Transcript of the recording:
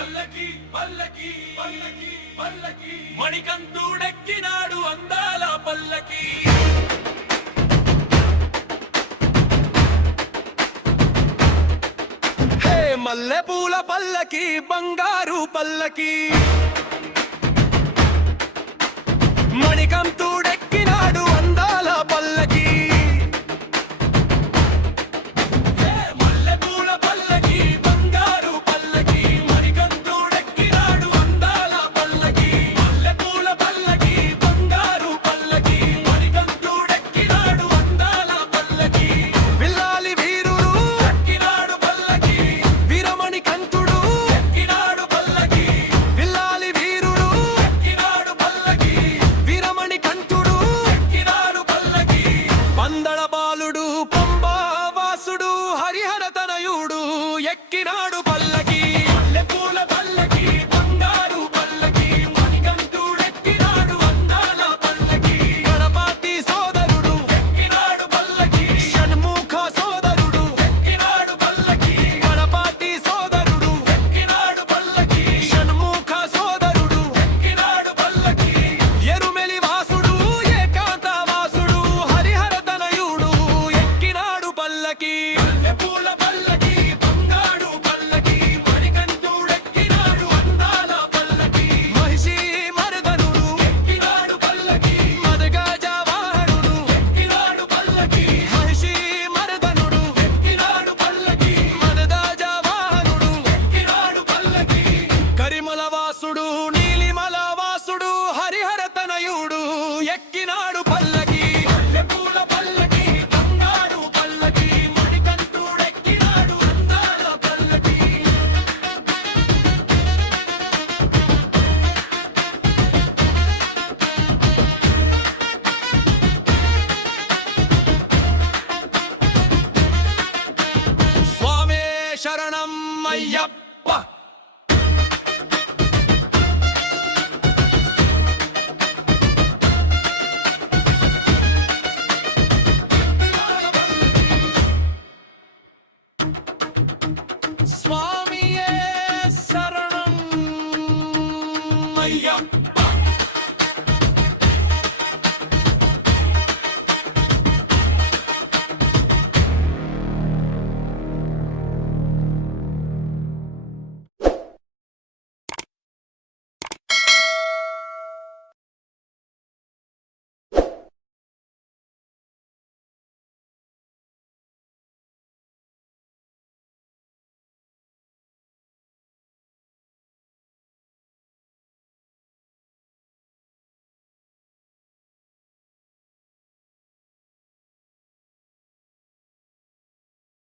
పల్లకి పల్లకి పల్లకి పల్లకి మణికంఠుడెక్కినాడు అందాల పల్లకి. హే మల్లె పూల పల్లకి బంగారు పల్లకి మణికంఠుడెక్కినాడు అందాల పల్లకి. ఎక్కినాడు పల్లకి మల్లెపూల పల్లకి బంగారు పల్లకి మణికంఠుడెక్కినాడు అందాల పల్లకి. గణపతి సోదరుడు ఎక్కినాడు పల్లకి షణ్ముఖ సోదరుడు ఎక్కినాడు పల్లకి. గణపతి సోదరుడు ఎక్కినాడు పల్లకి షణ్ముఖ సోదరుడు ఎక్కినాడు పల్లకి. ఎరుమెలి వాసుడు ఏకాంత వాసుడు హరిహర తనయుడు ఎక్కినాడు పల్లకి. మల్లెపూల పల్లకి నీలిమల వాసుడు హరిహర తనయుడు ఎక్కినాడు పల్లకి. మల్లెపూల పల్లకి బంగారు పల్లకి మణికంఠుడెక్కినాడు అందాల పల్లకి. స్వామే శరణం అయ్యప్ప. Small